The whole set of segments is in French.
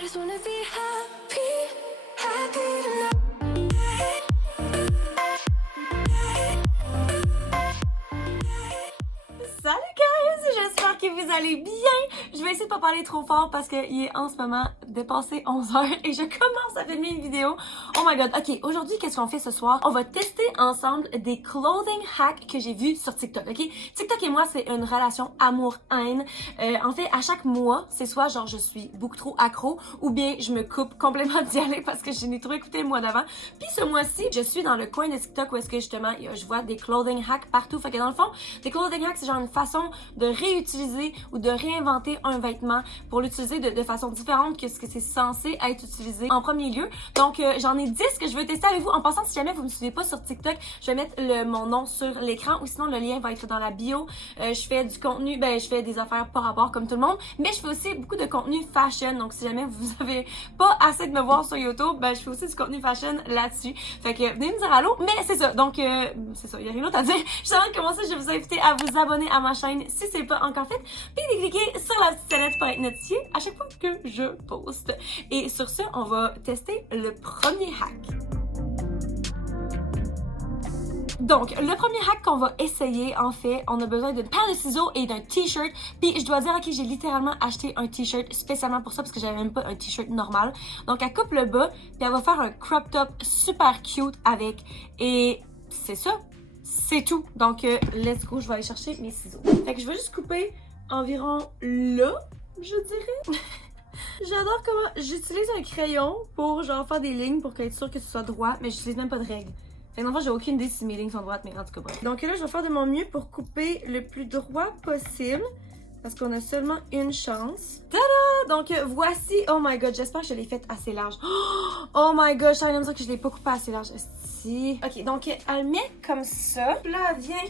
I just wanna be happy, happy tonight. Salut guys! J'espère que vous allez bien! Je vais essayer de pas parler trop fort parce qu'il est en ce moment dépassé 11h et je commence à filmer une vidéo. Oh my god! Ok, aujourd'hui, qu'est-ce qu'on fait ce soir? On va tester ensemble des clothing hacks que j'ai vus sur TikTok, ok? TikTok et moi, c'est une relation amour-haine. En fait, à chaque mois, c'est soit genre je suis beaucoup trop accro ou bien je me coupe complètement d'y aller parce que je n'ai trop écouté le mois d'avant. Puis ce mois-ci, je suis dans le coin de TikTok où est-ce que justement, je vois des clothing hacks partout. Fait que dans le fond, des clothing hacks, c'est genre une façon de réutiliser ou de réinventer un vêtement pour l'utiliser de façon différente que ce que c'est censé être utilisé en premier lieu. Donc, j'en ai 10 que je veux tester avec vous. En passant, si jamais vous me suivez pas sur TikTok, je vais mettre mon nom sur l'écran ou sinon le lien va être dans la bio. Je fais du contenu, je fais des affaires par rapport comme tout le monde, mais je fais aussi beaucoup de contenu fashion. Donc, si jamais vous avez pas assez de me voir sur YouTube, je fais aussi du contenu fashion là-dessus. Fait que venez me dire allô, mais c'est ça. Donc, c'est ça, il y a rien d'autre à dire. Juste avant de commencer, je vais vous inviter à vous abonner à ma chaîne si c'est pas encore fait, puis de cliquer sur la petite sonnette pour être notifié à chaque fois que je poste. Et sur ce, on va tester le premier hack. Donc, le premier hack qu'on va essayer, en fait, on a besoin d'une paire de ciseaux et d'un t-shirt. Puis je dois dire, ok, j'ai littéralement acheté un t-shirt spécialement pour ça parce que j'avais même pas un t-shirt normal. Donc, elle coupe le bas, puis elle va faire un crop top super cute avec. Et c'est ça. C'est tout. Donc, let's go, je vais aller chercher mes ciseaux. Fait que je vais juste couper environ là, je dirais. J'adore comment j'utilise un crayon pour genre faire des lignes pour être sûr que ce soit droit, mais j'utilise même pas de règles. Fait que non, j'ai aucune idée si mes lignes sont droites, mais en tout cas bref. Donc là, je vais faire de mon mieux pour couper le plus droit possible. Parce qu'on a seulement une chance. Tada! Donc voici, oh my god, j'espère que je l'ai faite assez large. Oh my god, je suis en train de me dire que je l'ai pas coupée assez large. Si. Ok, donc elle met comme ça. Puis là, elle vient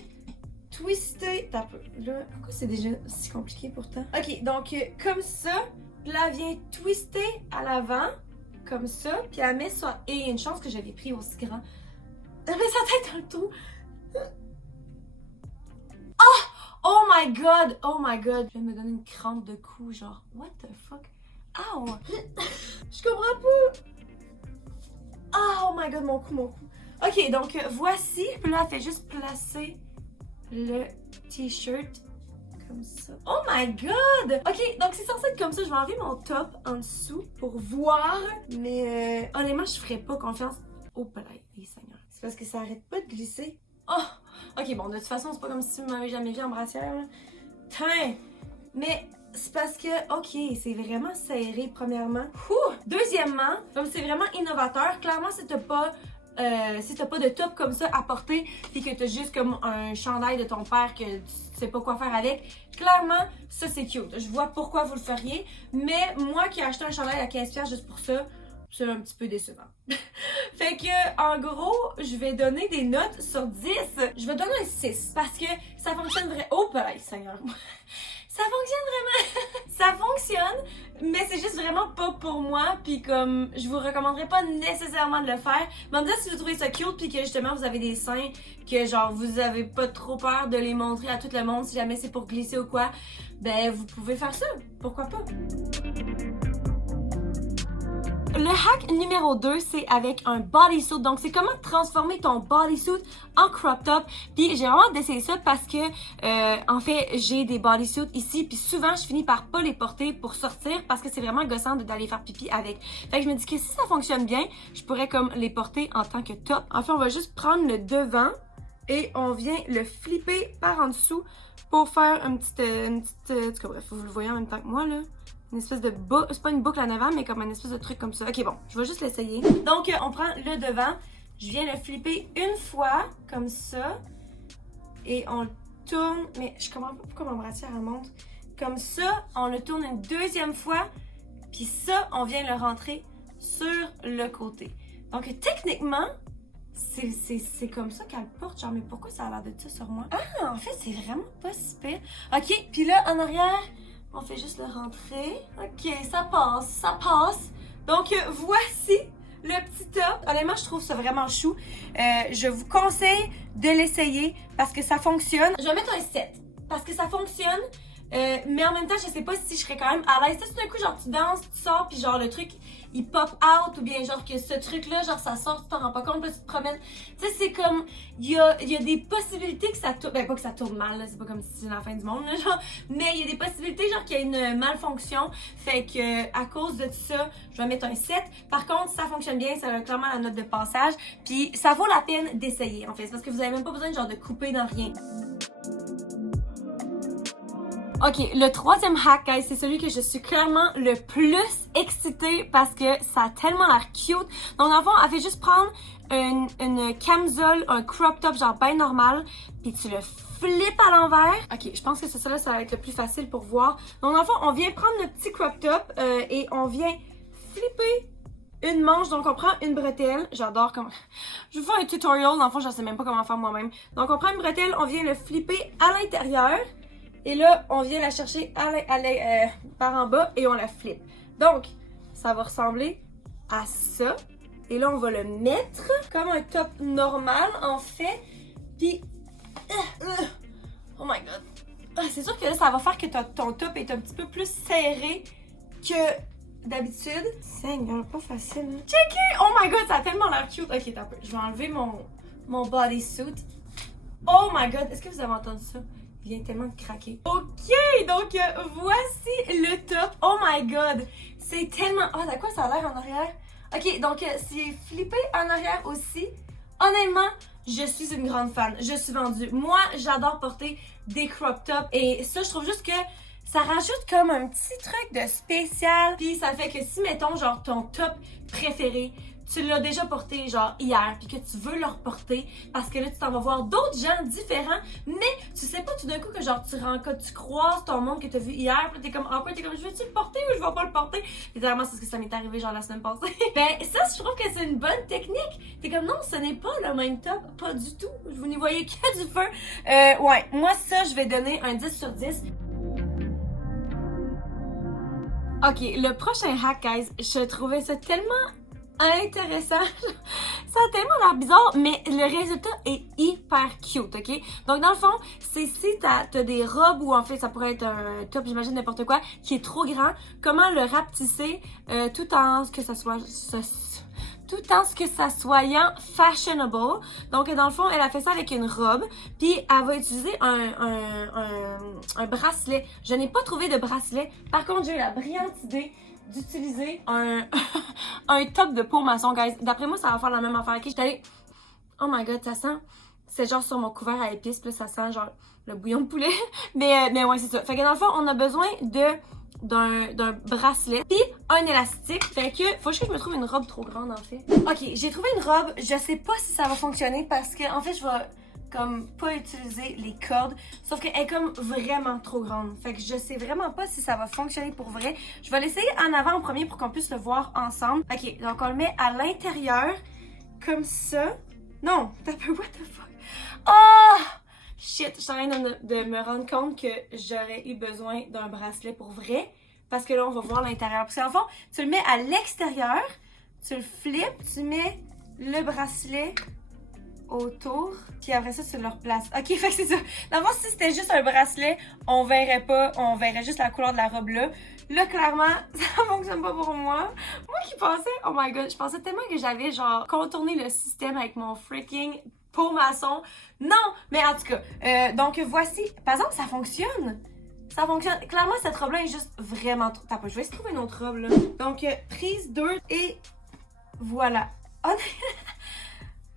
twister. T'as peu. Là, pourquoi c'est déjà si compliqué pourtant? Ok, donc comme ça. Puis là, elle vient twister à l'avant. Comme ça. Puis elle met ça. Et une chance que j'avais pris aussi grand. Elle met sa tête dans le trou. Oh my god! Oh my god! Je vais me donner une crampe de cou, genre, what the fuck? Ow! Je comprends pas! Oh my god, mon cou. Ok, donc voici. Puis là, elle fait juste placer le t-shirt comme ça. Oh my god! Ok, donc c'est censé être comme ça. Je vais enlever mon top en dessous pour voir. Mais honnêtement, je ferais pas confiance au palais, les seigneurs. C'est parce que ça arrête pas de glisser. Oh! Ok, bon, de toute façon, c'est pas comme si vous m'avez jamais vu en brassière, là. Tain! Mais c'est parce que, ok, c'est vraiment serré, premièrement. Deuxièmement, comme c'est vraiment innovateur, clairement, si t'as pas de top comme ça à porter, puis que t'as juste comme un chandail de ton père que tu sais pas quoi faire avec, clairement, ça c'est cute. Je vois pourquoi vous le feriez, mais moi qui ai acheté un chandail à 15$ juste pour ça, c'est un petit peu décevant. Fait que, en gros, je vais donner des notes sur 10. Je vais donner un 6 parce que ça fonctionne vraiment. Oh, Seigneur. Ça fonctionne vraiment. Ça fonctionne, mais c'est juste vraiment pas pour moi. Puis comme, je vous recommanderais pas nécessairement de le faire. Mais en tout cas, si vous trouvez ça cute puis que justement vous avez des seins, que genre vous avez pas trop peur de les montrer à tout le monde si jamais c'est pour glisser ou quoi, ben vous pouvez faire ça. Pourquoi pas? Le hack numéro 2, c'est avec un bodysuit. Donc, c'est comment transformer ton bodysuit en crop top. Puis, j'ai vraiment hâte d'essayer ça parce que, en fait, j'ai des bodysuits ici. Puis, souvent, je finis par pas les porter pour sortir parce que c'est vraiment gossant d'aller faire pipi avec. Fait que je me dis que si ça fonctionne bien, je pourrais comme les porter en tant que top. En fait, on va juste prendre le devant et on vient le flipper par en dessous pour faire une petite bref, vous le voyez en même temps que moi, là. Une espèce de boucle, c'est pas une boucle en avant, mais comme une espèce de truc comme ça. Ok, bon, je vais juste l'essayer. Donc, on prend le devant, je viens le flipper une fois, comme ça, et on le tourne, mais je comprends pas pourquoi ma brassière elle monte. Comme ça, on le tourne une deuxième fois, puis ça, on vient le rentrer sur le côté. Donc, techniquement, c'est comme ça qu'elle porte, genre, mais pourquoi ça a l'air de ça sur moi? Ah, en fait, c'est vraiment pas si pire. Ok, puis là, en arrière, on fait juste le rentrer. Ok, ça passe. Donc, voici le petit top. Honnêtement, je trouve ça vraiment chou. Je vous conseille de l'essayer parce que ça fonctionne. Je vais mettre un 7 parce que ça fonctionne. Mais en même temps, je sais pas si je serais quand même à l'aise. Tu sais, tout d'un coup, genre, tu danses, tu sors, puis genre, le truc, il pop out, ou bien genre que ce truc-là, genre, ça sort, tu t'en rends pas compte, puis tu te promènes. Tu sais, c'est comme, il y a des possibilités que ça tourne, ben pas que ça tourne mal, là, c'est pas comme si c'est la fin du monde, là, genre, mais il y a des possibilités, genre, qu'il y a une malfonction, fait que, à cause de tout ça, je vais mettre un 7. Par contre, ça fonctionne bien, ça a clairement la note de passage, puis ça vaut la peine d'essayer, en fait, parce que vous avez même pas besoin, genre, de couper dans rien. Ok, le troisième hack, guys, c'est celui que je suis clairement le plus excitée parce que ça a tellement l'air cute. Donc, dans le fond, elle fait juste prendre une camisole, un crop top genre bien normal, puis tu le flippes à l'envers. Ok, je pense que c'est ça là, ça va être le plus facile pour voir. Donc, dans le fond, on vient prendre notre petit crop top et on vient flipper une manche, donc on prend une bretelle. J'adore comment... Je vous fais un tutorial, dans le fond, je sais même pas comment faire moi-même. Donc, on prend une bretelle, on vient le flipper à l'intérieur. Et là, on vient la chercher par en bas et on la flippe. Donc, ça va ressembler à ça. Et là, on va le mettre comme un top normal, en fait. Puis, oh my god. C'est sûr que là, ça va faire que ton top est un petit peu plus serré que d'habitude. Seigneur, pas facile. Hein? Checker! Oh my god, ça a tellement l'air cute. Ok, t'as peu. Je vais enlever mon bodysuit. Oh my god, est-ce que vous avez entendu ça? Il vient tellement de craquer. Ok, donc voici le top. Oh my god, c'est tellement... Oh, à quoi ça a l'air en arrière? Ok, donc c'est flippé en arrière aussi. Honnêtement, je suis une grande fan. Je suis vendue. Moi, j'adore porter des crop tops. Et ça, je trouve juste que ça rajoute comme un petit truc de spécial. Puis ça fait que si, mettons, genre ton top préféré, tu l'as déjà porté genre hier, puis que tu veux le reporter parce que là tu t'en vas voir d'autres gens différents, mais tu sais pas tout d'un coup que genre tu croises ton monde que t'as vu hier, puis t'es comme t'es comme je vais-tu le porter ou je vais pas le porter? Littéralement c'est ce que ça m'est arrivé genre la semaine passée. Ben ça je trouve que c'est une bonne technique. T'es comme non, ce n'est pas le même top, pas du tout. Vous n'y voyez que du feu. Ouais, moi ça je vais donner un 10 sur 10. Ok, le prochain hack, guys, je trouvais ça tellement intéressant. Ça a tellement l'air bizarre, mais le résultat est hyper cute, ok? Donc, dans le fond, c'est si t'as des robes ou en fait, ça pourrait être un top, j'imagine n'importe quoi, qui est trop grand, comment le rapetisser tout en ce que ça soit... fashionable. Donc, dans le fond, elle a fait ça avec une robe, puis elle va utiliser un bracelet. Je n'ai pas trouvé de bracelet. Par contre, j'ai eu la brillante idée d'utiliser un top de peau maçon, guys. D'après moi, ça va faire la même affaire. J'étais allée... Oh my god, ça sent... C'est genre sur mon couvert à épices, puis là, ça sent genre le bouillon de poulet. mais ouais, c'est ça. Fait que dans le fond, on a besoin d'un bracelet puis un élastique. Fait que faut juste que je me trouve une robe trop grande en fait. Ok, j'ai trouvé une robe. Je sais pas si ça va fonctionner parce que en fait je vais comme pas utiliser les cordes, sauf qu'elle est comme vraiment trop grande. Fait que je sais vraiment pas si ça va fonctionner pour vrai. Je vais l'essayer en avant en premier pour qu'on puisse le voir ensemble. Ok, donc on le met à l'intérieur comme ça. Non, t'as peu, what the fuck? Oh! Shit, je suis en train de me rendre compte que j'aurais eu besoin d'un bracelet pour vrai. Parce que là, on va voir l'intérieur. Parce qu'en fond, tu le mets à l'extérieur, tu le flippes, tu mets le bracelet autour, puis après ça, tu le replaces. Ok, fait que c'est ça. Dans le fond, si c'était juste un bracelet, on verrait pas, on verrait juste la couleur de la robe là. Là, clairement, ça fonctionne pas pour moi. Moi qui pensais, oh my god, je pensais tellement que j'avais genre contourné le système avec mon freaking peau maçon. Non, mais en tout cas, donc voici. Par exemple, ça fonctionne. Ça fonctionne. Clairement, cette robe-là est juste vraiment trop... Attends, je vais essayer de trouver une autre robe, là. Donc, prise 2 et voilà.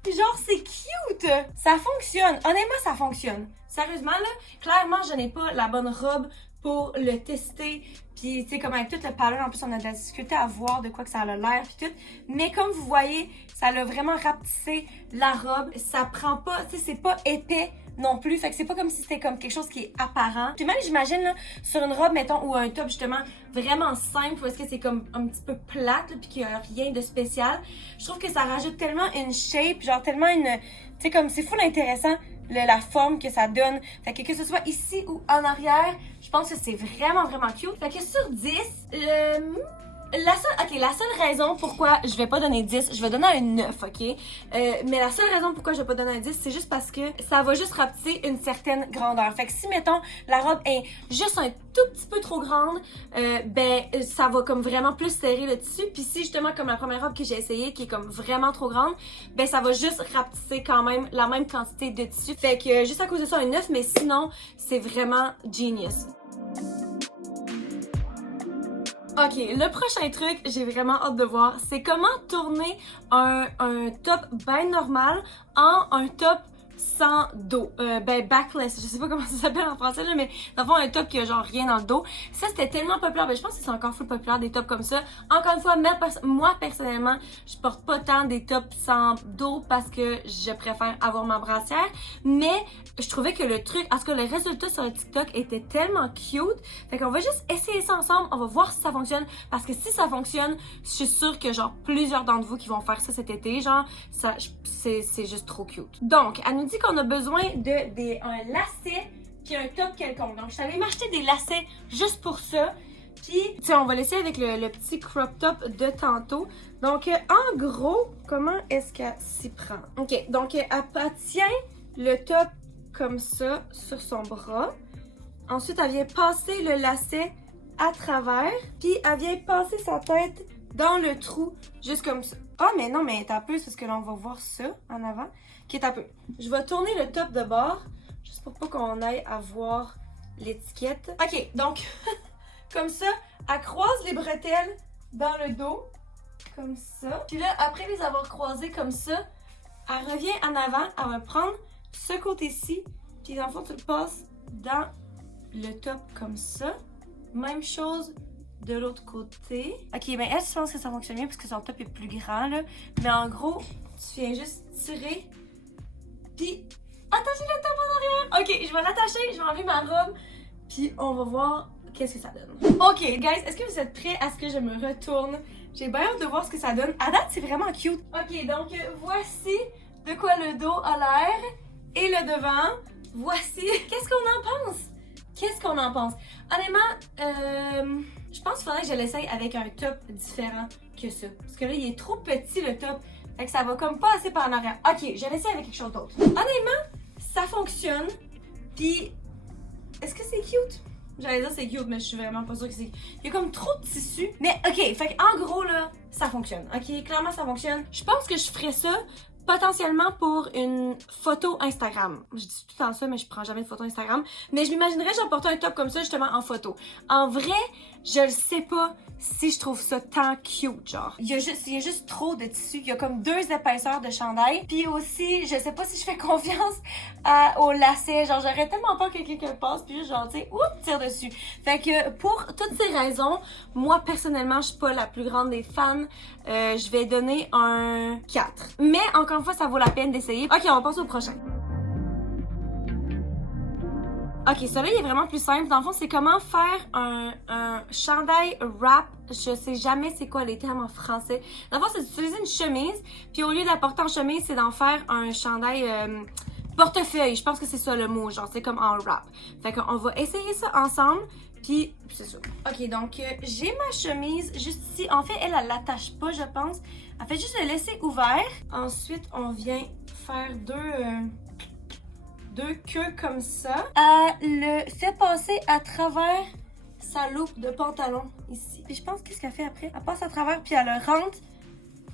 Genre, c'est cute! Ça fonctionne. Honnêtement, ça fonctionne. Sérieusement, là, clairement, je n'ai pas la bonne robe pour le tester. Puis, tu sais, comme avec tout le pattern, en plus, on a de la difficulté à voir de quoi que ça a l'air, puis tout. Mais comme vous voyez, ça l'a vraiment rapetissé la robe. Ça prend pas, tu sais, c'est pas épais non plus. Fait que c'est pas comme si c'était comme quelque chose qui est apparent. Puis même, j'imagine, là, sur une robe, mettons, ou un top, justement, vraiment simple, ou est-ce que c'est comme un petit peu plate, là, puis qu'il y a rien de spécial. Je trouve que ça rajoute tellement une shape, genre tellement une... Tu sais, comme, c'est full intéressant, la forme que ça donne. Fait que ce soit ici ou en arrière, je pense que c'est vraiment, vraiment cute. Fait que sur 10, la seule raison pourquoi je vais pas donner 10, je vais donner un 9, ok? Mais la seule raison pourquoi je vais pas donner un 10, c'est juste parce que ça va juste rapetisser une certaine grandeur. Fait que si, mettons, la robe est juste un tout petit peu trop grande, ben, ça va comme vraiment plus serrer le tissu. Puis si, justement, comme la première robe que j'ai essayée, qui est comme vraiment trop grande, ben, ça va juste rapetisser quand même la même quantité de tissu. Fait que juste à cause de ça, un 9, mais sinon, c'est vraiment genius. Ok, le prochain truc, j'ai vraiment hâte de voir, c'est comment tourner un top bien normal en un top sans dos. Ben, backless, je sais pas comment ça s'appelle en français, là, mais dans le fond, un top qui a genre rien dans le dos. Ça, c'était tellement populaire. Ben, je pense que c'est encore full populaire, des tops comme ça. Encore une fois, moi, personnellement, je porte pas tant des tops sans dos parce que je préfère avoir ma brassière. Mais, je trouvais que le truc, en tout cas, le résultat sur le TikTok était tellement cute. Fait qu'on va juste essayer ça ensemble. On va voir si ça fonctionne. Parce que si ça fonctionne, je suis sûre que genre plusieurs d'entre vous qui vont faire ça cet été, genre, ça, c'est juste trop cute. Donc, elle nous dit qu'on a besoin un lacet puis un top quelconque. Donc, je suis allée m'acheter des lacets juste pour ça. Puis, tu sais, on va laisser avec le petit crop top de tantôt. Donc, en gros, comment est-ce qu'elle s'y prend? OK, donc, elle tient le top comme ça sur son bras. Ensuite, elle vient passer le lacet à travers. Puis, elle vient passer sa tête dans le trou, juste comme ça. Ah, mais non, mais t'as peu, parce que là, on va voir ça en avant. Ok, t'as peu. Je vais tourner le top de bord, juste pour pas qu'on aille à voir l'étiquette. Ok, donc, comme ça, elle croise les bretelles dans le dos, comme ça. Puis là, après les avoir croisées comme ça, elle revient en avant, elle va prendre ce côté-ci, puis dans le fond, tu le passes dans le top comme ça. Même chose de l'autre côté. Ok, ben elle, je pense que ça fonctionne bien parce que son top est plus grand, là. Mais en gros, tu viens juste tirer, puis attacher le top en arrière. Ok, je vais l'attacher, je vais enlever ma robe, puis on va voir qu'est-ce que ça donne. Ok, guys, est-ce que vous êtes prêts à ce que je me retourne? J'ai bien hâte de voir ce que ça donne. À date, c'est vraiment cute. Ok, donc voici de quoi le dos a l'air et le devant. Voici. Qu'est-ce qu'on en pense? Qu'est-ce qu'on en pense? Honnêtement, je pense qu'il faudrait que je l'essaye avec un top différent que ça. Parce que là, il est trop petit le top. Fait que ça va comme pas assez par en arrière. Ok, je l'essaye avec quelque chose d'autre. Honnêtement, ça fonctionne. Puis, est-ce que c'est cute? J'allais dire c'est cute, mais je suis vraiment pas sûre que c'est... Il y a comme trop de tissu. Mais ok, fait en gros là, ça fonctionne. Ok, clairement ça fonctionne. Je pense que je ferais ça potentiellement pour une photo Instagram. Je dis tout le temps ça, mais je prends jamais de photo Instagram. Mais je m'imaginerais genre porter un top comme ça justement en photo. En vrai, je le sais pas si je trouve ça tant cute, genre. Il y a juste trop de tissu. Il y a comme 2 épaisseurs de chandail. Puis aussi, je sais pas si je fais confiance au lacet. Genre, j'aurais tellement peur que quelqu'un passe puis juste genre, tu sais, tire dessus. Fait que pour toutes ces raisons, moi personnellement, je suis pas la plus grande des fans. Je vais donner un 4. Mais encore une fois, ça vaut la peine d'essayer. Ok, on passe au prochain. Ok, celui-là, il est vraiment plus simple. Dans le fond, c'est comment faire un chandail wrap. Je sais jamais c'est quoi les termes en français. Dans le fond, c'est d'utiliser une chemise. Puis au lieu de la porter en chemise, c'est d'en faire un chandail portefeuille. Je pense que c'est ça le mot. Genre, c'est comme en wrap. Fait qu'on va essayer ça ensemble. Puis, c'est ça. Ok, donc, j'ai ma chemise juste ici. En fait, elle l'attache pas, je pense. Elle fait juste le laisser ouvert. Ensuite, on vient faire deux queues comme ça. Elle le fait passer à travers sa loupe de pantalon ici. Puis je pense qu'est-ce qu'elle fait après? Elle passe à travers puis elle le rentre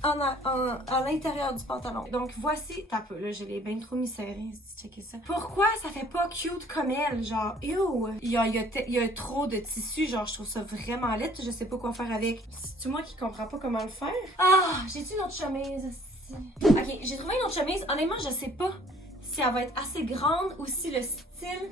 à l'intérieur du pantalon. Donc voici, t'as peu là, je l'ai bien trop mis serré, si checker ça. Pourquoi ça fait pas cute comme elle? Genre, ew! Il y a trop de tissu, genre je trouve ça vraiment laid, je sais pas quoi faire avec. C'est-tu moi qui comprends pas comment le faire? Ah, j'ai-tu une autre chemise ici? Ok, j'ai trouvé une autre chemise, honnêtement je sais pas si elle va être assez grande ou si le style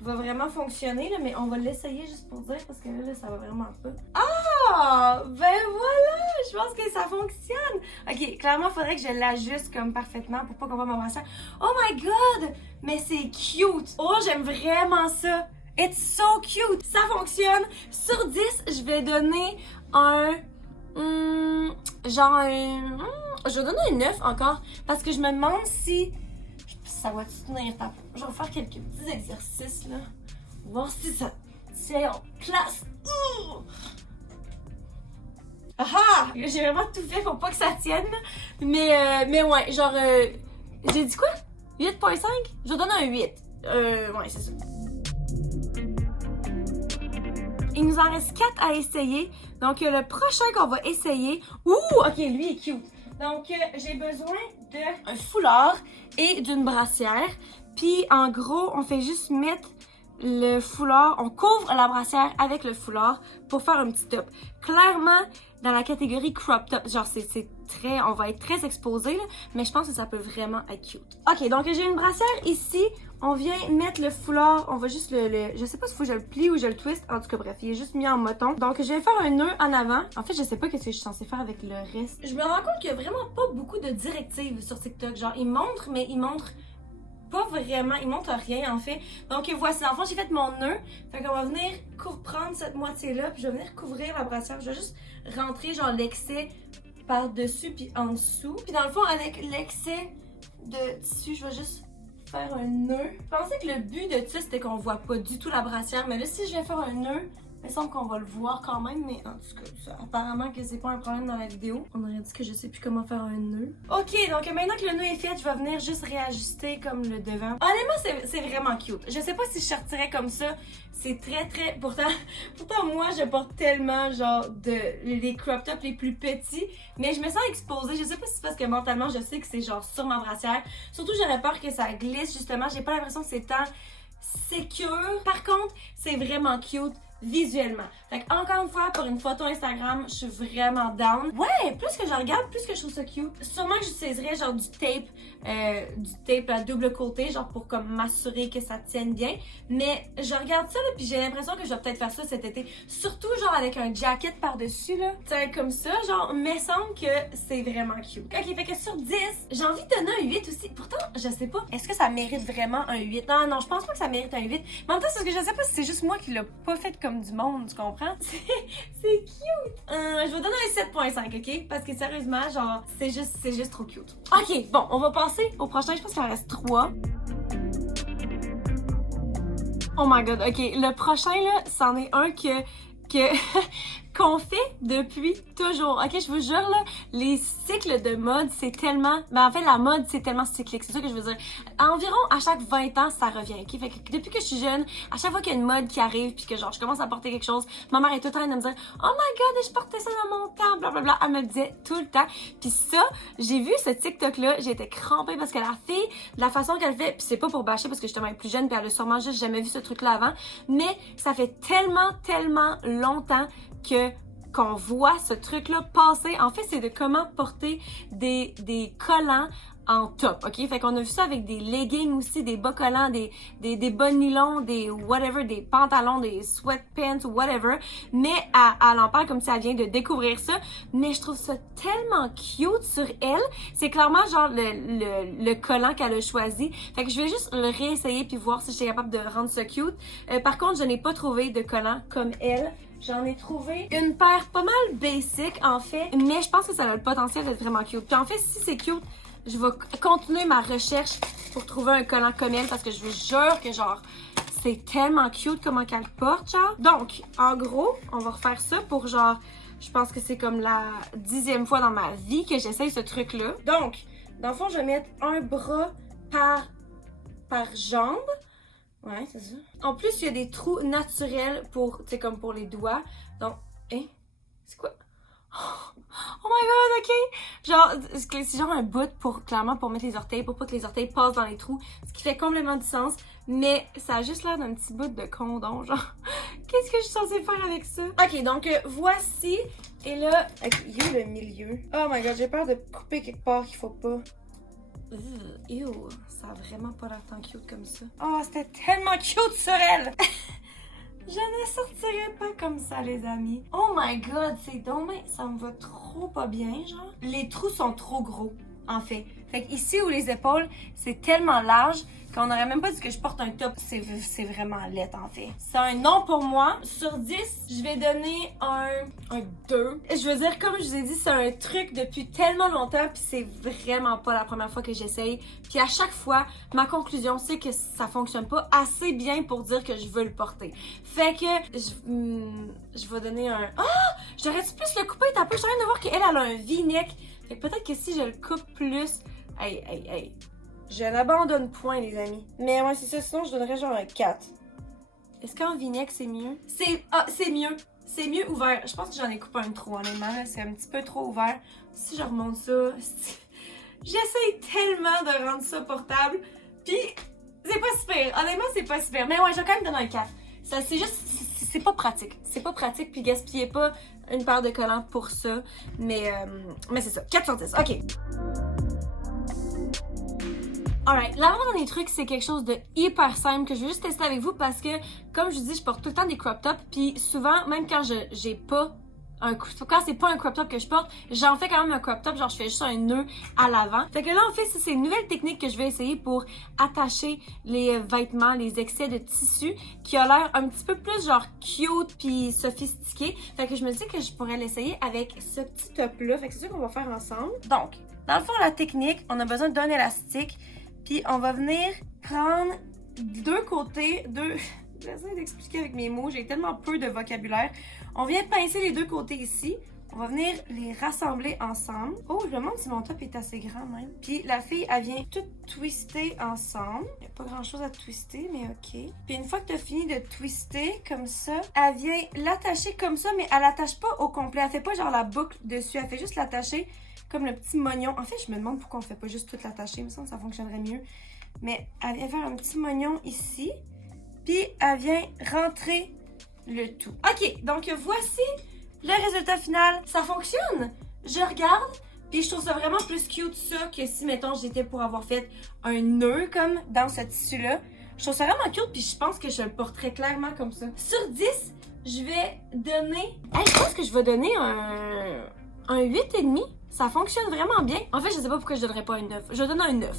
va vraiment fonctionner, là, mais on va l'essayer juste pour dire parce que là, ça va vraiment pas. Ah! Ben voilà! Je pense que ça fonctionne! Ok, clairement, il faudrait que je l'ajuste comme parfaitement pour pas qu'on voit ma brassière. Oh my god! Mais c'est cute! Oh, j'aime vraiment ça! It's so cute! Ça fonctionne! Sur 10, je vais donner un... je vais donner un 9 encore parce que je me demande si ça va tenir ta peau. Je vais faire quelques petits exercices là. Voir si ça tient en place. J'ai vraiment tout fait pour pas que ça tienne. Mais ouais, genre... j'ai dit quoi? 8.5? Je donne un 8. Ouais, c'est ça. Il nous en reste 4 à essayer. Donc, le prochain qu'on va essayer... Ouh! OK, lui est cute. Donc, j'ai besoin d'un foulard et d'une brassière. Puis, en gros, on fait juste mettre le foulard, on couvre la brassière avec le foulard pour faire un petit top. Clairement, dans la catégorie crop top, genre c'est très, on va être très exposé là, mais je pense que ça peut vraiment être cute. Ok, donc j'ai une brassière ici, on vient mettre le foulard, on va juste je sais pas s'il faut que je le plie ou je le twist, en tout cas bref, il est juste mis en moton. Donc je vais faire un nœud en avant. En fait, je sais pas qu'est-ce que je suis censée faire avec le reste. Je me rends compte qu'il y a vraiment pas beaucoup de directives sur TikTok, genre ils montrent, mais ils montrent pas vraiment, il montre rien en fait. Donc voici, en fait j'ai fait mon nœud. Fait qu'on va venir prendre cette moitié-là, puis je vais venir couvrir la brassière. Je vais juste rentrer genre l'excès par-dessus puis en dessous. Puis dans le fond, avec l'excès de tissu, je vais juste faire un nœud. Je pensais que le but de ça, c'était qu'on voit pas du tout la brassière, mais là, si je vais faire un nœud, il me semble qu'on va le voir quand même, mais en tout cas, ça, apparemment que c'est pas un problème dans la vidéo. On aurait dit que je sais plus comment faire un nœud. Ok, donc maintenant que le nœud est fait, je vais venir juste réajuster comme le devant. Honnêtement, c'est vraiment cute. Je sais pas si je sortirais comme ça. C'est très très... Pourtant moi, je porte tellement genre les crop tops les plus petits, mais je me sens exposée. Je sais pas si c'est parce que mentalement, je sais que c'est genre sur ma brassière. Surtout, j'aurais peur que ça glisse, justement. J'ai pas l'impression que c'est tant sécure. Par contre, c'est vraiment cute visuellement. Fait que encore une fois, pour une photo Instagram, je suis vraiment down. Ouais, plus que je regarde, plus que je trouve ça cute. Sûrement que j'utiliserais genre du tape à double côté, genre pour comme m'assurer que ça tienne bien. Mais je regarde ça là, puis j'ai l'impression que je vais peut-être faire ça cet été. Surtout genre avec un jacket par-dessus là. T'sais, comme ça, genre, me semble que c'est vraiment cute. Ok, fait que sur 10, j'ai envie de donner un 8 aussi. Pourtant, je sais pas, est-ce que ça mérite vraiment un 8? Non, je pense pas que ça mérite un 8. Mais en même temps, c'est parce que je sais pas si c'est juste moi qui l'a pas fait comme du monde, tu comprends? C'est cute! Je vais donner un 7.5, ok? Parce que sérieusement, genre, c'est juste trop cute. Ok, bon, on va passer au prochain. Je pense qu'il en reste 3. Oh my god, ok. Le prochain, là, c'en est un qu'on fait depuis toujours. Ok, je vous jure, là, les cycles de mode, c'est tellement... Ben, en fait, la mode, c'est tellement cyclique. C'est ça que je veux dire. Environ à chaque 20 ans, ça revient, ok? Fait que depuis que je suis jeune, à chaque fois qu'il y a une mode qui arrive, puis que genre, je commence à porter quelque chose, ma mère est tout le temps en train de me dire « Oh my god, je portais ça dans mon temps! » Blablabla. Elle me le disait tout le temps. Puis ça, j'ai vu ce TikTok-là, j'ai été crampée parce que la fille, de la façon qu'elle fait, puis c'est pas pour bâcher parce que justement elle est plus jeune, puis elle a sûrement juste jamais vu ce truc-là avant, mais ça fait tellement longtemps qu'on voit ce truc-là passer. En fait, c'est de comment porter des collants en top, ok? Fait qu'on a vu ça avec des leggings aussi, des bas collants, des bas nylons, des whatever, des pantalons, des sweatpants, whatever. Mais elle en parle comme si elle vient de découvrir ça. Mais je trouve ça tellement cute sur elle. C'est clairement genre le collant qu'elle a choisi. Fait que je vais juste le réessayer puis voir si je suis capable de rendre ça cute. Par contre, je n'ai pas trouvé de collant comme elle. J'en ai trouvé une paire pas mal basic en fait, mais je pense que ça a le potentiel d'être vraiment cute. Puis en fait, si c'est cute, je vais continuer ma recherche pour trouver un collant comme elle parce que je vous jure que genre, c'est tellement cute comment qu'elle porte genre. Donc, en gros, on va refaire ça pour genre, je pense que c'est comme la 10e fois dans ma vie que j'essaye ce truc-là. Donc, dans le fond, je vais mettre un bras par jambe. Ouais, c'est ça. En plus, il y a des trous naturels pour, tu sais, comme pour les doigts. Donc, hein? C'est quoi? Oh my god, ok! Genre, c'est genre un bout pour, clairement, pour mettre les orteils, pour pas que les orteils passent dans les trous. Ce qui fait complètement du sens. Mais ça a juste l'air d'un petit bout de condom, genre. Qu'est-ce que je suis censée faire avec ça? Ok, donc, voici. Et là, okay, il y a le milieu. Oh my god, j'ai peur de couper quelque part qu'il faut pas. Ew, ça a vraiment pas l'air tant cute comme ça. Oh, c'était tellement cute sur elle! Je ne sortirais pas comme ça, les amis. Oh my god, c'est dommage, ça me va trop pas bien, genre. Les trous sont trop gros. en fait. Fait que ici où les épaules, c'est tellement large qu'on n'aurait même pas dit que je porte un top. C'est vraiment laid, en fait. C'est un non pour moi. Sur 10, je vais donner un 2. Je veux dire, comme je vous ai dit, c'est un truc depuis tellement longtemps, puis c'est vraiment pas la première fois que j'essaye. Puis à chaque fois, ma conclusion, c'est que ça fonctionne pas assez bien pour dire que je veux le porter. Fait que je vais donner un... Ah! J'aurais dû plus le couper. T'as peu, je viens de voir qu'elle a un V-neck. Fait que peut-être que si je le coupe plus... Hey. Je n'abandonne point, les amis. Mais ouais, c'est ça. Sinon, je donnerais genre un 4. Est-ce qu'en V-neck, c'est mieux? C'est mieux. C'est mieux ouvert. Je pense que j'en ai coupé un trop, honnêtement. C'est un petit peu trop ouvert. Si je remonte ça... J'essaye tellement de rendre ça portable. Puis, c'est pas super. Honnêtement, c'est pas super. Mais ouais, je vais quand même donner un 4. Ça, c'est juste... C'est pas pratique. C'est pas pratique. Puis gaspillez pas une paire de collants pour ça. Mais c'est ça. 4 sur 10. OK. Alright, l'avant-dernier truc, c'est quelque chose de hyper simple que je veux juste tester avec vous parce que, comme je vous dis, je porte tout le temps des crop tops, puis souvent, même quand j'ai pas quand c'est pas un crop top que je porte, j'en fais quand même un crop top, genre je fais juste un nœud à l'avant. Fait que là, en fait, c'est une nouvelle technique que je vais essayer pour attacher les vêtements, les excès de tissu, qui a l'air un petit peu plus genre cute puis sophistiqué. Fait que je me dis que je pourrais l'essayer avec ce petit top-là. Fait que c'est ça qu'on va faire ensemble. Donc, dans le fond, la technique, on a besoin d'un élastique. Puis on va venir prendre deux côtés, J'essaie d'expliquer avec mes mots, j'ai tellement peu de vocabulaire. On vient pincer les deux côtés ici. On va venir les rassembler ensemble. Oh, je me demande si mon top est assez grand même. Puis la fille, elle vient tout twister ensemble. Il n'y a pas grand chose à twister, mais ok. Puis une fois que tu as fini de twister comme ça, elle vient l'attacher comme ça, mais elle l'attache pas au complet. Elle fait pas genre la boucle dessus, elle fait juste l'attacher comme le petit mognon. En fait, je me demande pourquoi on fait pas juste tout l'attacher. Il me semble que ça fonctionnerait mieux. Mais elle vient faire un petit mognon ici. Puis elle vient rentrer le tout. Ok, donc voici le résultat final. Ça fonctionne. Je regarde. Puis je trouve ça vraiment plus cute ça que si, mettons, j'étais pour avoir fait un nœud comme dans ce tissu-là. Je trouve ça vraiment cute. Puis je pense que je le porterais clairement comme ça. Sur 10, je vais donner... je pense que je vais donner un 8,5. Ça fonctionne vraiment bien. En fait, je sais pas pourquoi je donnerais pas un 9. Je donne un 9.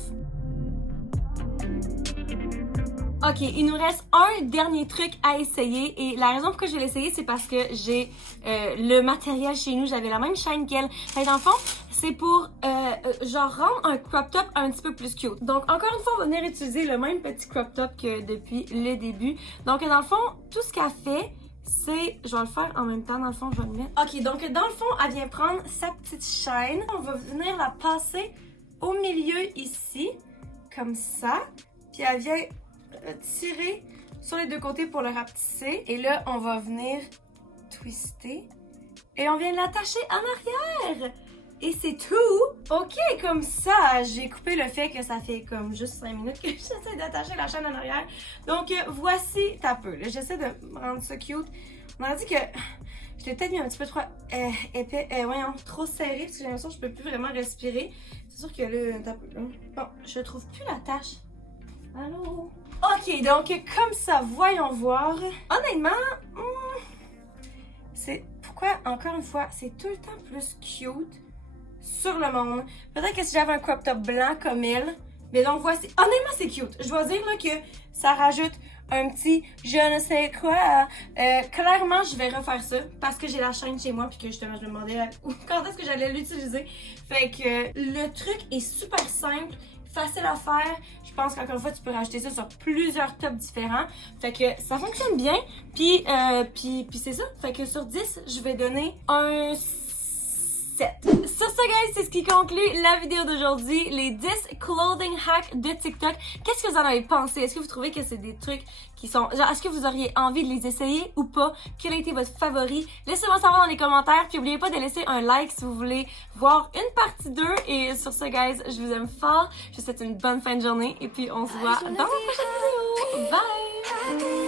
Ok, il nous reste un dernier truc à essayer. Et la raison pourquoi je vais l'essayer, c'est parce que j'ai le matériel chez nous. J'avais la même chaîne qu'elle. Fait dans le fond, c'est pour genre rendre un crop top un petit peu plus cute. Donc, encore une fois, on va venir utiliser le même petit crop top que depuis le début. Donc, dans le fond, tout ce qu'elle fait... je vais le faire en même temps, dans le fond, je vais le mettre. Ok, donc dans le fond, elle vient prendre sa petite chaîne. On va venir la passer au milieu ici, comme ça. Puis elle vient tirer sur les deux côtés pour le rapetisser. Et là, on va venir twister. Et on vient l'attacher en arrière. Et c'est tout. Ok, comme ça, j'ai coupé le fait que ça fait comme juste 5 minutes que j'essaie d'attacher la chaîne en arrière. Donc, voici, t'as peu. Là, j'essaie de rendre ça cute. On a dit que je l'ai peut-être mis un petit peu trop épais, trop serré, parce que j'ai l'impression que je peux plus vraiment respirer. C'est sûr que là, t'as peu. Bon, je trouve plus la tache. Allô? Ok, donc comme ça, voyons voir. Honnêtement, c'est... Pourquoi, encore une fois, c'est tout le temps plus cute sur le monde. Peut-être que si j'avais un crop top blanc comme elle. Mais donc voici. Honnêtement, c'est cute. Je dois dire là, que ça rajoute un petit je ne sais quoi. Clairement, je vais refaire ça parce que j'ai la chaîne chez moi puis que justement, je me demandais quand est-ce que j'allais l'utiliser. Fait que le truc est super simple, facile à faire. Je pense qu'encore une fois, tu peux rajouter ça sur plusieurs tops différents. Fait que ça fonctionne bien. Puis c'est ça. Fait que sur 10, je vais donner un 7. Sur ce, guys, c'est ce qui conclut la vidéo d'aujourd'hui. Les 10 clothing hacks de TikTok. Qu'est-ce que vous en avez pensé? Est-ce que vous trouvez que c'est des trucs qui sont... Genre, est-ce que vous auriez envie de les essayer ou pas? Quel a été votre favori? Laissez-moi savoir dans les commentaires. Puis n'oubliez pas de laisser un like si vous voulez voir une partie 2. Et sur ce, guys, je vous aime fort. Je vous souhaite une bonne fin de journée. Et puis, on se voit dans la prochaine vidéo. Bye!